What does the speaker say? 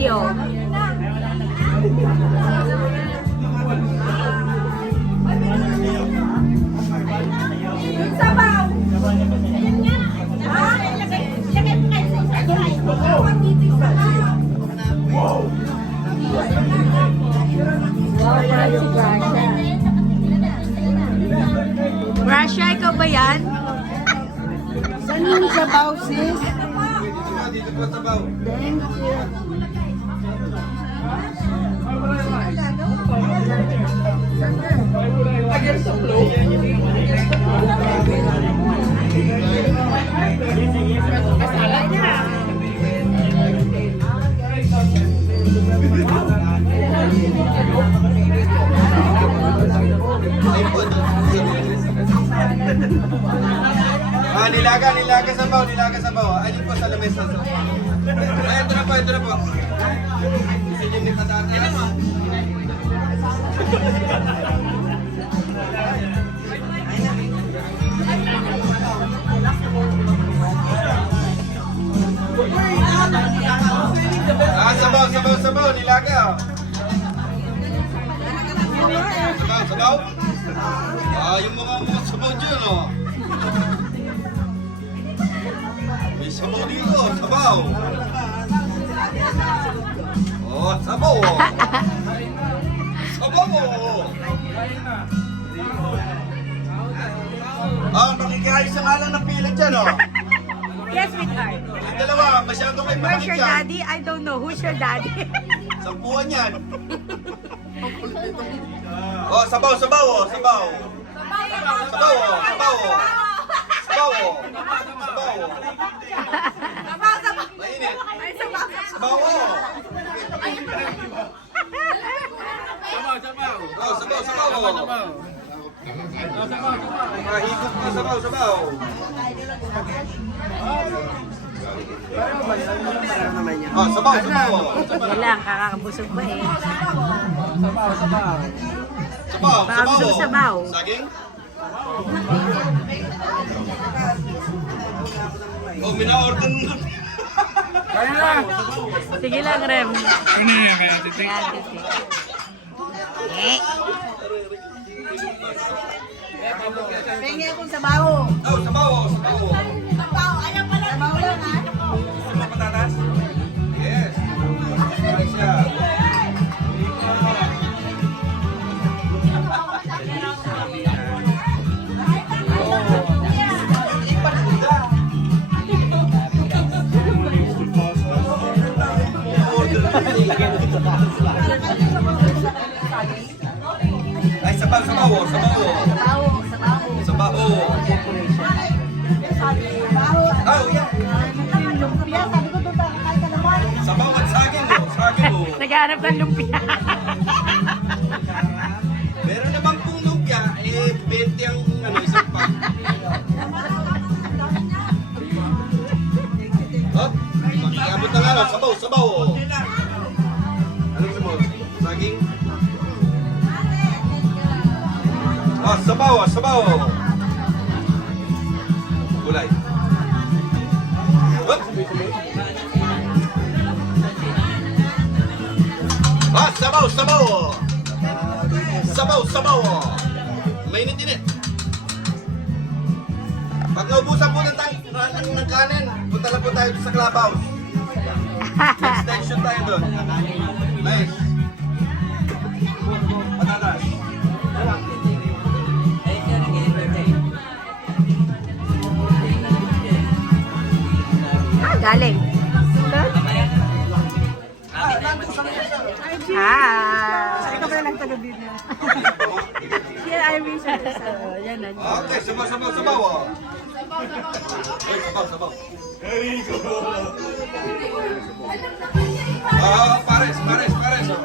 video. Sabaw! Russia, ikaw ba yan? Saan yung sabaw, sis? Dito po sabaw. Thank you. Nilaga sabaw. Ayun po sa lamesa. Ay, ito na po. Isa yung may patatas. Sabaw, nilaga. Sabaw? Yung mga sabaw dyan, oh. May sabaw dito, sabaw. Oh, sabaw. Makikihayos sa ngalan ng pila dyan, oh. Yes, sweetheart. Yung dalawa, masyadong kayo Where's your dyan. daddy? I don't know. Who's your daddy? Sampuan yan. Oh, sabaw, oh. Sabaw. Mainit. Sabaw, oh. Oh, sabaw, oh. Mahigop na sabaw. Oh, sabaw. Wala, kakakabusog ba eh. Sabaw. Gusto ko sabaw. Saging? Oh, mina-order mo. Sige lang, Rem. Yan, titi. Pengi akong sabaw. Oh, sabaw. Sabaw lang, ha? Patatas? Yes. Siya. Ay, sabaw. Sabaw. Oh, yeah. Lumpia, sabi ko doon kakain ka naman. Sabaw at saging, oh. Naghahanap ng lumpia. Meron naman pong lumpia, 20 ang isang pack. Oh, makiabot na nga, sabaw. Oh. Anong sabaw? Saging? Oh, sabaw. Gulay. Oh. Ah, sabaw. Mainit-init. Pag naubusan po ng kanin, punta lang po tayo sa clubhouse. Extension tayo doon. Nice. Patatas. Galing. Ikaw pala lang taga-video. Here, Irish. Yan na. Okay, sabaw. Oh. Ay, sabaw. Pares. Oh.